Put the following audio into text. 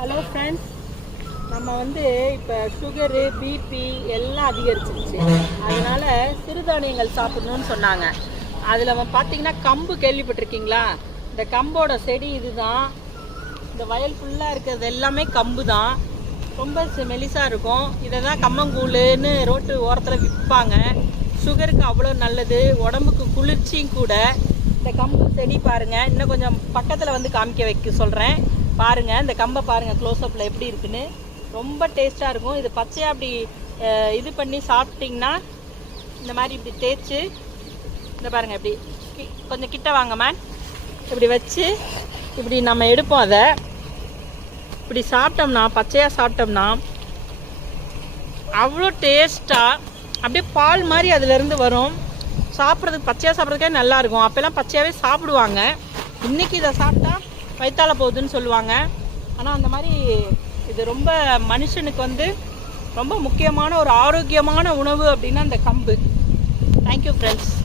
Hello friends, நம்ம இப்போ sugar BP எல்லாம் அதிகரிச்சிருச்சு. அதனால சிறுதானியங்கள் சாப்பிடணும்னு சொன்னாங்க. அதில் பார்த்தீங்கன்னா கம்பு கேள்விப்பட்டிருக்கீங்களா? இந்த கம்போட செடி இதுதான். இந்த வயல் ஃபுல்லாக இருக்கிறது எல்லாமே கம்பு தான். ரொம்ப மெலிசாக இருக்கும். இதை தான் கம்மங்கூழுன்னு ரோட்டு ஓரத்தில் விற்பாங்க. சுகருக்கு அவ்வளோ நல்லது, உடம்புக்கு குளிர்ச்சியும் கூட. இந்த கம்பு செடி பாருங்கள், இன்னும் கொஞ்சம் பக்கத்தில் காமிக்க வைக்க சொல்கிறேன். பாருங்கள், இந்த கம்பை பாருங்கள் க்ளோஸ்அப்பில் எப்படி இருக்குன்னு. ரொம்ப டேஸ்ட்டாக இருக்கும். இது பச்சையாக அப்படி இது பண்ணி சாப்பிட்டிங்கன்னா இந்த மாதிரி இப்படி தேய்ச்சி, இந்த பாருங்கள் இப்படி கொஞ்சம் கிட்ட வாங்க மேன், இப்படி வச்சு இப்படி நம்ம எடுப்போம். அதை இப்படி சாப்பிட்டோம்னா, பச்சையாக சாப்பிட்டோம்னா அவ்வளோ டேஸ்ட்டாக அப்படியே பால் மாதிரி அதிலேருந்து வரும். சாப்பிட்றதுக்கு பச்சையாக சாப்பிட்றதுக்கே நல்லாயிருக்கும். அப்போல்லாம் பச்சையாகவே சாப்பிடுவாங்க. இன்றைக்கி இதை சாப்பிட்டா வயிற்றால போகுதுன்னு சொல்லுவாங்க. ஆனால் அந்த மாதிரி இது ரொம்ப மனுஷனுக்கு ரொம்ப முக்கியமான ஒரு ஆரோக்கியமான உணவு அப்படின்னா அந்த கம்பு. Thank you friends.